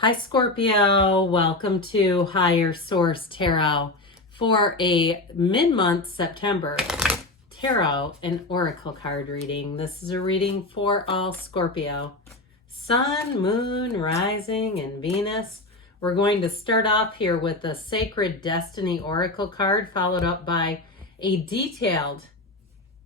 Hi, Scorpio. Welcome to Higher Source Tarot for a mid-month September tarot and oracle card reading. This is a reading for all Scorpio. Sun, Moon, Rising, and Venus. We're going to start off here with a Sacred Destiny Oracle card, followed up by a detailed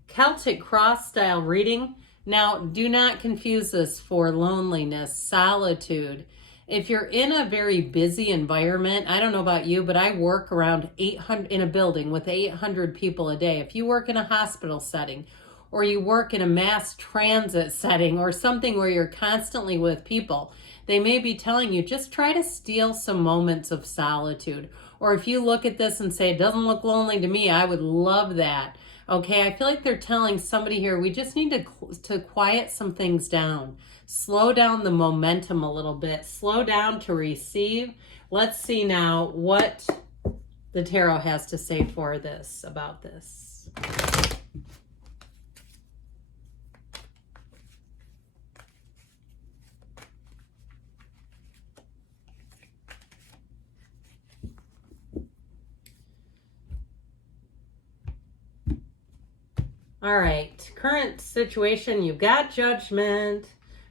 Celtic cross style reading. Now, do not confuse this for loneliness, solitude. If you're in a very busy environment, I don't know about you, but I work around 800 in a building with 800 people a day. If you work in a hospital setting, or you work in a mass transit setting, or something where you're constantly with people, they may be telling you, just try to steal some moments of solitude. Or if you look at this and say, it doesn't look lonely to me, I would love that. Okay, I feel like they're telling somebody here, we just need to quiet some things down. Slow down the momentum a little bit. Slow down to receive. Let's see now what the tarot has to say for this, about this. All right, current situation, you've got Judgment.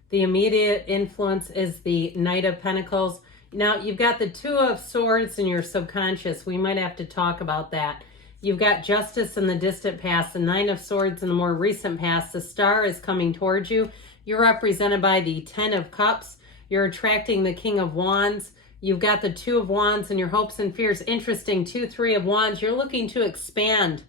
The immediate influence is the Knight of Pentacles. Now, you've got the Two of Swords in your subconscious. We might have to talk about that. You've got Justice in the distant past, the Nine of Swords in the more recent past. The Star is coming towards you. You're represented by the Ten of Cups. You're attracting the King of Wands. You've got the Two of Wands and your hopes and fears. Interesting, 2, 3 of Wands. You're looking to expand,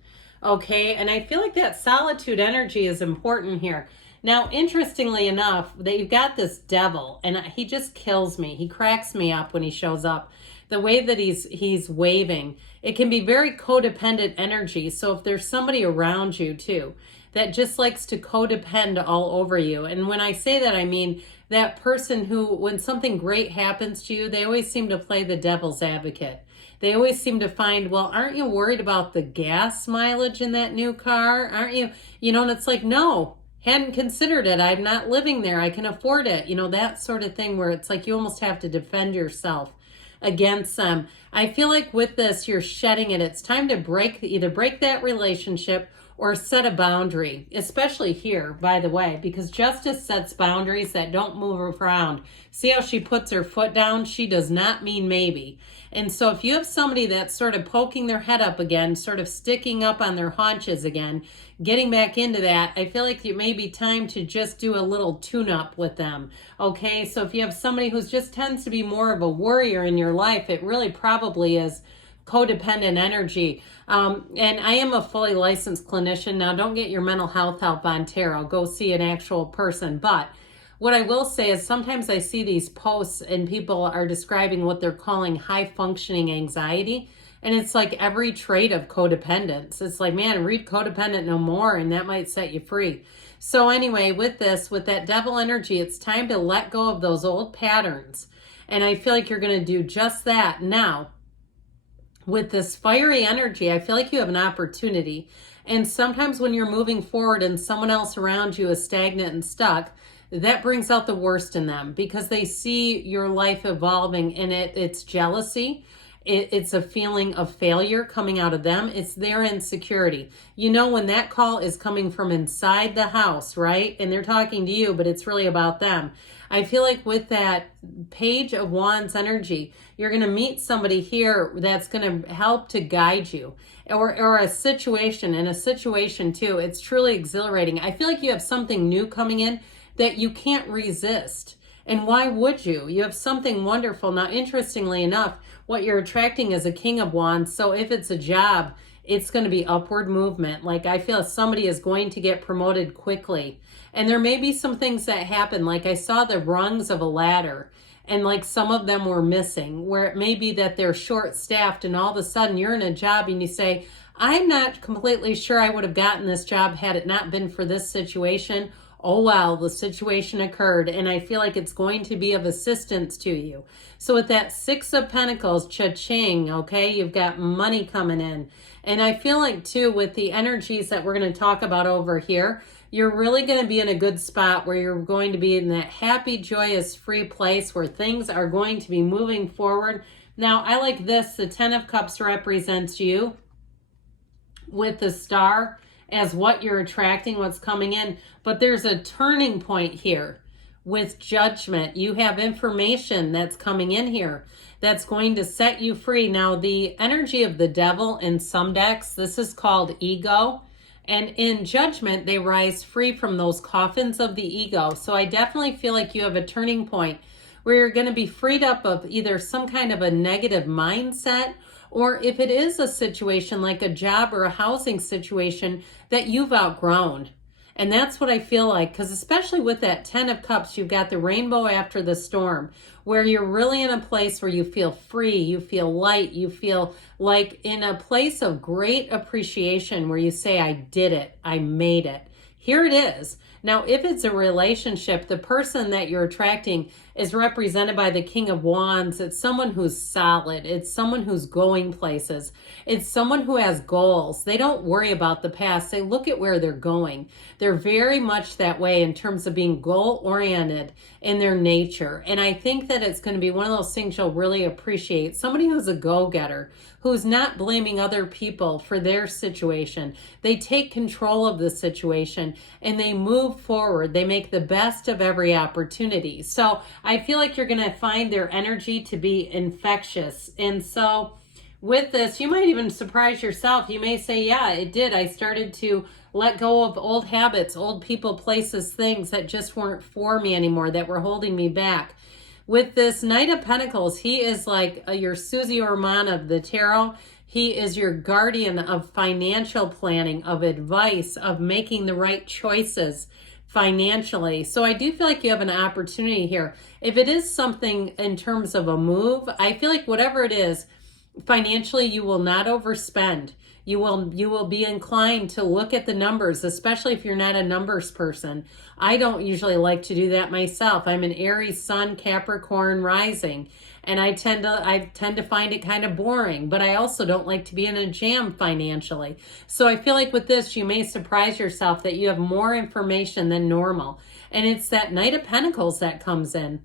okay? And I feel like that solitude energy is important here. Now, interestingly enough, that you've got this devil, and he just kills me. He cracks me up when he shows up. The way that he's waving, it can be very codependent energy. So if there's somebody around you too that just likes to codepend all over you, and when I say that, I mean that person who, when something great happens to you, they always seem to play the devil's advocate. They always seem to find, well, aren't you worried about the gas mileage in that new car? Aren't you? You know, and it's like, no. Hadn't considered it. I'm not living there. I can afford it. You know, that sort of thing where it's like you almost have to defend yourself against them. I feel like with this, you're shedding it. It's time to either break that relationship or set a boundary, especially here, by the way, because Justice sets boundaries that don't move around. See how she puts her foot down? She does not mean maybe. And so if you have somebody that's sort of poking their head up again, sort of sticking up on their haunches again, getting back into that, I feel like it may be time to just do a little tune-up with them, okay? So if you have somebody who just tends to be more of a worrier in your life, it really probably is codependent energy. And I am a fully licensed clinician. Now, don't get your mental health help on tarot. Go see an actual person. But what I will say is sometimes I see these posts and people are describing what they're calling high-functioning anxiety. And it's like every trait of codependence. It's like, man, read Codependent No More, and that might set you free. So anyway, with this, with that devil energy, it's time to let go of those old patterns. And I feel like you're going to do just that now. With this fiery energy, I feel like you have an opportunity. And sometimes when you're moving forward and someone else around you is stagnant and stuck, that brings out the worst in them because they see your life evolving, and it's jealousy. It's a feeling of failure coming out of them. It's their insecurity. You know, when that call is coming from inside the house, right? And they're talking to you, but it's really about them. I feel like with that Page of Wands energy, you're going to meet somebody here that's going to help to guide you, or a situation. In a situation too, it's truly exhilarating. I feel like you have something new coming in that you can't resist. And why would you? You have something wonderful. Now, interestingly enough, what you're attracting is a King of Wands. So if it's a job, it's going to be upward movement. Like I feel somebody is going to get promoted quickly. And there may be some things that happen. Like I saw the rungs of a ladder, and like some of them were missing, where it may be that they're short-staffed and all of a sudden you're in a job and you say, I'm not completely sure I would have gotten this job had it not been for this situation. Oh, well, the situation occurred, and I feel like it's going to be of assistance to you. So with that Six of Pentacles, cha-ching, okay, you've got money coming in. And I feel like, too, with the energies that we're going to talk about over here, you're really going to be in a good spot where you're going to be in that happy, joyous, free place where things are going to be moving forward. Now, I like this. The 10 of Cups represents you with the star as what you're attracting, what's coming in. But there's a turning point here with Judgment. You have information that's coming in here that's going to set you free. Now, the energy of the Devil in some decks, this is called ego. And in Judgment, they rise free from those coffins of the ego. So I definitely feel like you have a turning point where you're going to be freed up of either some kind of a negative mindset, or if it is a situation like a job or a housing situation that you've outgrown. And that's what I feel like, because especially with that 10 of Cups, you've got the rainbow after the storm, where you're really in a place where you feel free, you feel light, you feel like in a place of great appreciation where you say, I did it, I made it. Here it is. Now, if it's a relationship, the person that you're attracting is represented by the King of Wands. It's someone who's solid. It's someone who's going places. It's someone who has goals. They don't worry about the past. They look at where they're going. They're very much that way in terms of being goal-oriented in their nature. And I think that it's going to be one of those things you'll really appreciate. Somebody who's a go-getter, who's not blaming other people for their situation. They take control of the situation and they move forward. They make the best of every opportunity. So I feel like you're going to find their energy to be infectious. And so with this, you might even surprise yourself. You may say, yeah, it did. I started to let go of old habits, old people, places, things that just weren't for me anymore, that were holding me back. With this Knight of Pentacles, he is like your Susie Orman of the tarot. He is your guardian of financial planning, of advice, of making the right choices financially. So I do feel like you have an opportunity here. If it is something in terms of a move, I feel like whatever it is, financially, you will not overspend. You will be inclined to look at the numbers, especially if you're not a numbers person. I don't usually like to do that myself. I'm an Aries Sun, Capricorn rising, and I tend to find it kind of boring, but I also don't like to be in a jam financially. So I feel like with this, you may surprise yourself that you have more information than normal. And it's that Knight of Pentacles that comes in.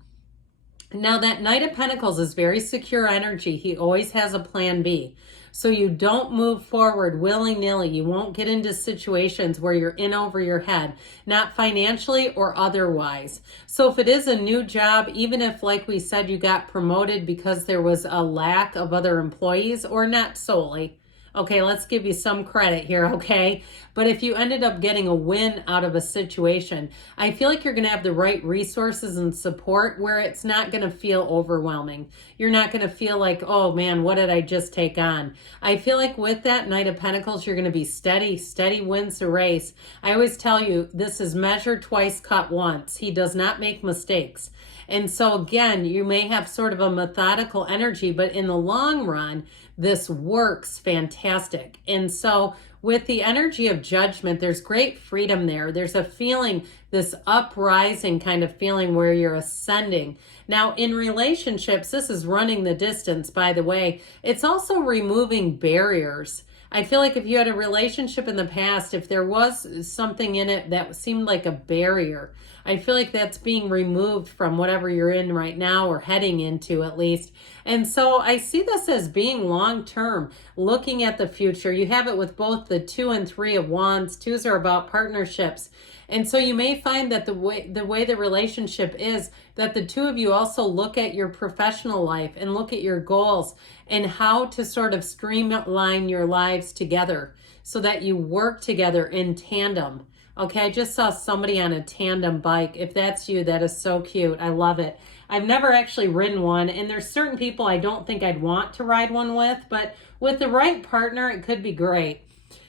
Now, that Knight of Pentacles is very secure energy. He always has a plan B. So you don't move forward willy-nilly. You won't get into situations where you're in over your head, not financially or otherwise. So if it is a new job, even if, like we said, you got promoted because there was a lack of other employees, or not solely, okay, let's give you some credit here, okay? But if you ended up getting a win out of a situation, I feel like you're going to have the right resources and support where it's not going to feel overwhelming. You're not going to feel like, oh man, what did I just take on? I feel like with that Knight of Pentacles, you're going to be steady. Steady wins the race. I always tell you, this is measure twice, cut once. He does not make mistakes. And so again, you may have sort of a methodical energy, but in the long run, this works fantastic. And so with the energy of Judgment, there's great freedom there. There's a feeling, this uprising kind of feeling where you're ascending. Now, in relationships, this is running the distance, by the way. It's also removing barriers. I feel like if you had a relationship in the past, if there was something in it that seemed like a barrier, I feel like that's being removed from whatever you're in right now, or heading into at least. And so I see this as being long-term, looking at the future. You have it with both the 2 and 3 of Wands. 2s are about partnerships. And so you may find that the way the relationship is, that the two of you also look at your professional life and look at your goals and how to sort of streamline your lives together so that you work together in tandem. Okay, I just saw somebody on a tandem bike. If that's you, that is so cute. I love it. I've never actually ridden one, and there's certain people I don't think I'd want to ride one with, but with the right partner, it could be great.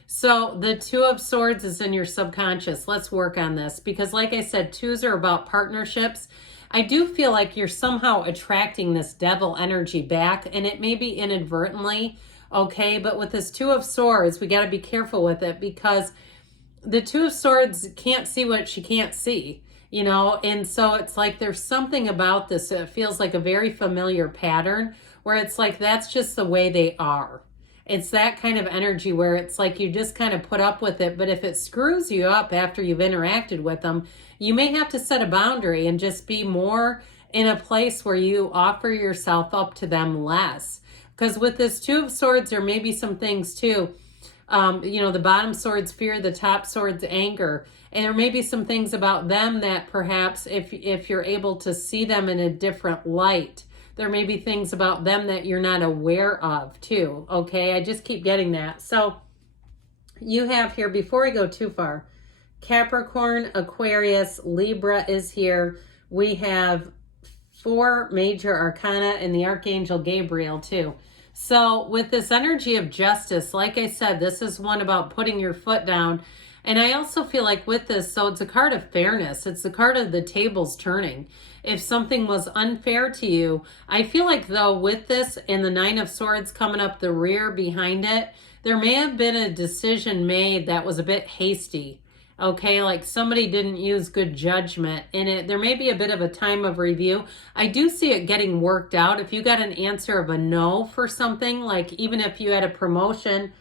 So the 2 of Swords is in your subconscious. Let's work on this, because like I said, 2s are about partnerships. I do feel like you're somehow attracting this devil energy back, and it may be inadvertently, okay? But with this 2 of Swords, we got to be careful with it, because the 2 of Swords can't see what she can't see, you know? And so it's like there's something about this. It feels like a very familiar pattern where it's like that's just the way they are. It's that kind of energy where it's like you just kind of put up with it. But if it screws you up after you've interacted with them, you may have to set a boundary and just be more in a place where you offer yourself up to them less. Because with this Two of Swords, there may be some things too. The bottom sword's fear, the top sword's anger. And there may be some things about them that perhaps if you're able to see them in a different light, there may be things about them that you're not aware of too. Okay, I just keep getting that. So you have here, before we go too far, Capricorn, Aquarius, Libra is here. We have 4 major arcana and the Archangel Gabriel too. So with this energy of justice, like I said, this is one about putting your foot down. And I also feel like with this, so it's a card of fairness. It's the card of the tables turning. If something was unfair to you, I feel like though with this and the 9 of Swords coming up the rear behind it, there may have been a decision made that was a bit hasty. Okay, like somebody didn't use good judgment in it. There may be a bit of a time of review. I do see it getting worked out. If you got an answer of a no for something, like even if you had a promotion,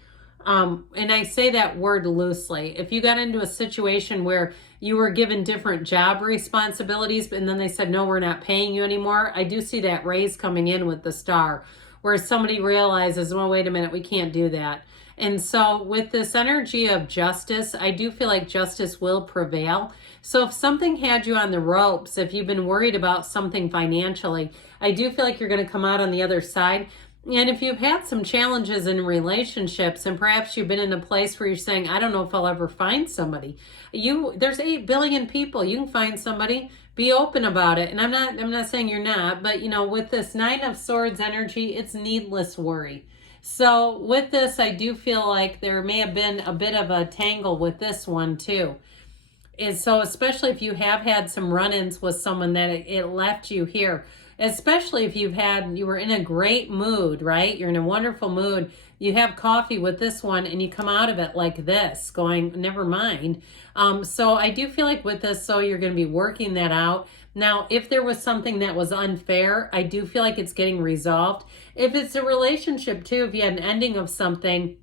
and I say that word loosely, if you got into a situation where you were given different job responsibilities, and then they said, no, we're not paying you anymore, I do see that raise coming in with the star, where somebody realizes, well, wait a minute, we can't do that. And so with this energy of justice, I do feel like justice will prevail. So if something had you on the ropes, if you've been worried about something financially, I do feel like you're going to come out on the other side. And if you've had some challenges in relationships and perhaps you've been in a place where you're saying, I don't know if I'll ever find somebody. There's 8 billion people. You can find somebody. Be open about it. And I'm not saying you're not, but with this 9 of Swords energy, it's needless worry. So with this, I do feel like there may have been a bit of a tangle with this one too. And so especially if you have had some run-ins with someone that it left you here, especially if you were in a great mood, right? You're in a wonderful mood. You have coffee with this one and you come out of it like this, going, never mind. So I do feel like with this, so you're going to be working that out. Now, if there was something that was unfair, I do feel like it's getting resolved. If it's a relationship too, if you had an ending of something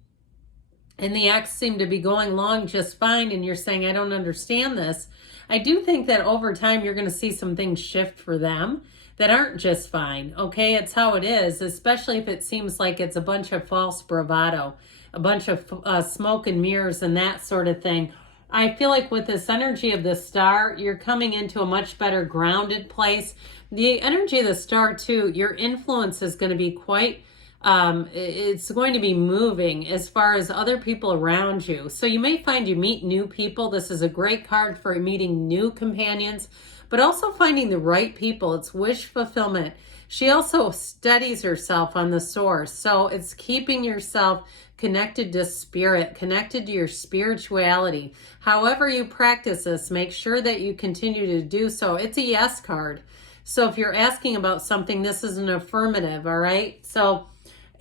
and the ex seemed to be going along just fine and you're saying, I don't understand this, I do think that over time you're going to see some things shift for them that aren't just fine. Okay, it's how it is, especially if it seems like it's a bunch of false bravado, a bunch of smoke and mirrors and that sort of thing. I feel like with this energy of the star, you're coming into a much better grounded place. The energy of the star too, your influence is going to be quite, it's going to be moving as far as other people around you. So you may find you meet new people. This is a great card for meeting new companions, but also finding the right people. It's wish fulfillment. She also studies herself on the source. So it's keeping yourself connected to spirit, connected to your spirituality. However you practice this, make sure that you continue to do so. It's a yes card. So if you're asking about something, this is an affirmative, all right? So,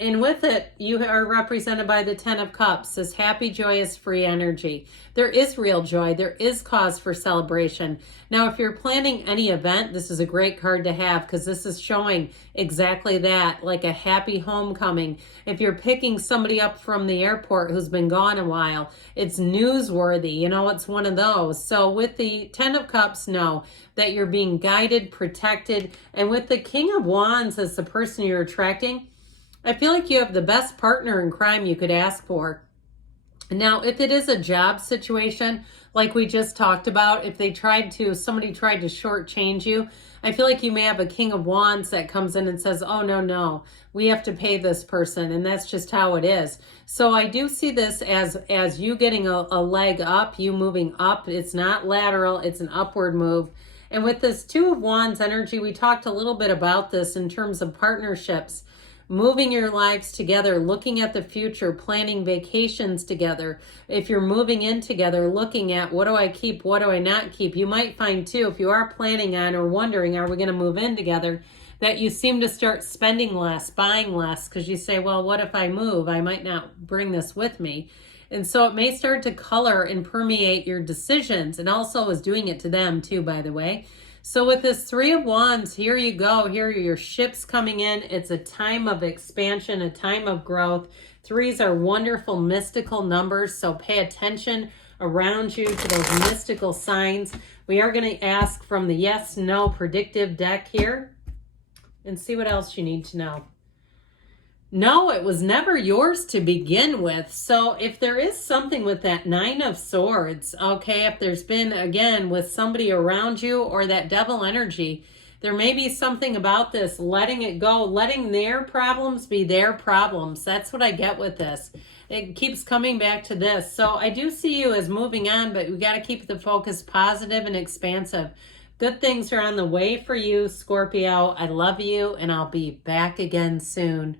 and with it, you are represented by the 10 of Cups, this happy, joyous, free energy. There is real joy. There is cause for celebration. Now, if you're planning any event, this is a great card to have because this is showing exactly that, like a happy homecoming. If you're picking somebody up from the airport who's been gone a while, it's newsworthy. It's one of those. So with the 10 of Cups, know that you're being guided, protected. And with the King of Wands as the person you're attracting, I feel like you have the best partner in crime you could ask for. Now, if it is a job situation, like we just talked about, if somebody tried to shortchange you, I feel like you may have a King of Wands that comes in and says, oh, no, we have to pay this person. And that's just how it is. So I do see this as you getting a leg up, you moving up. It's not lateral, it's an upward move. And with this 2 of Wands energy, we talked a little bit about this in terms of partnerships. Moving your lives together, looking at the future, planning vacations together. If you're moving in together, looking at what do I keep, what do I not keep. You might find too, if you are planning on or wondering, are we going to move in together, that you seem to start spending less, buying less, because you say, well, what if I move? I might not bring this with me. And so it may start to color and permeate your decisions, and also is doing it to them too, by the way. So with this 3 of Wands, here you go. Here are your ships coming in. It's a time of expansion, a time of growth. Threes are wonderful mystical numbers, so pay attention around you to those mystical signs. We are going to ask from the yes, no predictive deck here and see what else you need to know. No, it was never yours to begin with. So if there is something with that Nine of Swords, okay, if there's been, again, with somebody around you or that devil energy, there may be something about this, letting it go, letting their problems be their problems. That's what I get with this. It keeps coming back to this. So I do see you as moving on, but we got to keep the focus positive and expansive. Good things are on the way for you, Scorpio. I love you, and I'll be back again soon.